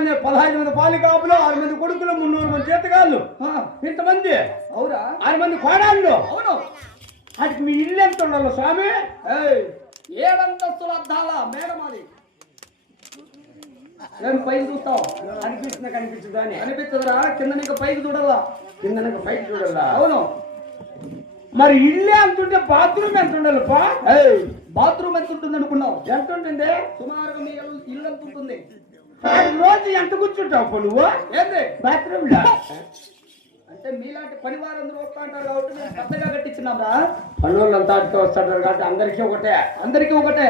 మంది 15 మంది పాలికాపులు 6 మంది కొడుకులు 300 మంది చేతగాళ్ళు ఇంతమంది అవురా 6 మంది కోడాళ్ళు. అవును. అది మీ ఇల్లు ఎంత ఉండాలి స్వామి? 7 అంతస్తుల అద్దాల మేడ మాది. ఏం పైకి చూస్తావు? కనిపించదా అని అనిపించదురా, కింద నీకు పైకి చూడాలా. కింద పైకి చూడాలా? అవును. మరి ఇల్లు ఎంత ఉంటే బాత్రూమ్ ఎంత ఉండాలి? బాత్రూమ్ ఎంత ఉంటుంది అనుకున్నావు? ఎంత ఉంటుంది? సుమారుగా మీ ఇల్లు ఎంత ఉంటుంది? రోజు ఎంత కూర్చుంటావు నువ్వు? ఏంది బాత్రూమ్ అంటే మీలాంటి పనివారందరూ వస్తా అంటారు కాబట్టి నేను పెద్దగా కట్టించినారా. పనులు అంతా వస్తారు కాబట్టి అందరికీ ఒకటే. అందరికీ ఒకటే.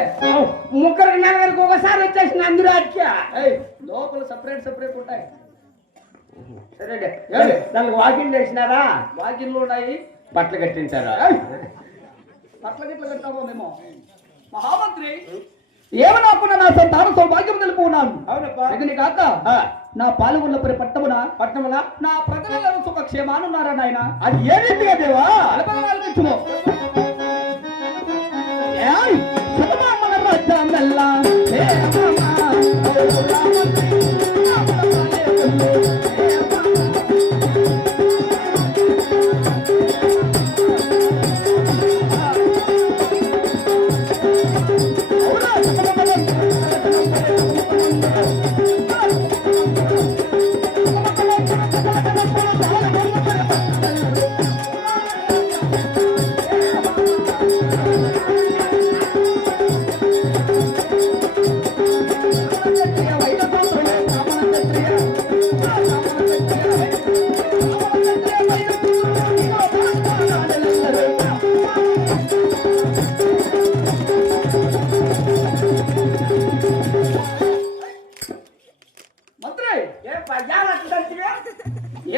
ముగ్గురికి నలుగురికి ఒకసారి వచ్చేసిన అందరూ అచ్చా. లోపల సపరేట్ ఉంటాయి. సరే దానికి వాకింగ్ వేసినారా? వాకిన్లు ఉన్నాయి. బట్టలు కట్టించారా? బట్టలు గిట్ల కట్టామో మేము. మహామంత్రి ఏమనుకున్నా నా సంతాన సౌభాగ్యం తెలుపుకున్నాను. అవునప్పా. ఇది కాక నా పాల్గొన్నపురి పట్టమున నా ప్రజలందరూ సుఖక్షేమానున్నారా నాయన? అది ఏ రీతిగా దేవా? అలపగలాల్పించుము.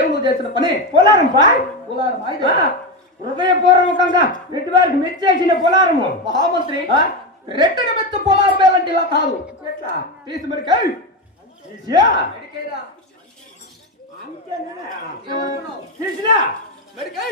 ఏం నువ్వు చేసిన పని? పొలారం హృదయపూర్వకంగా రెడ్డి వారికి మెచ్చేసిన పొలారము. మహామంత్రి రెట్టని మెత్తు పొలారం వేలంటే ఇలా కాదు. ఎట్లా తీసి మరికాయ తీసినా మెడికాయ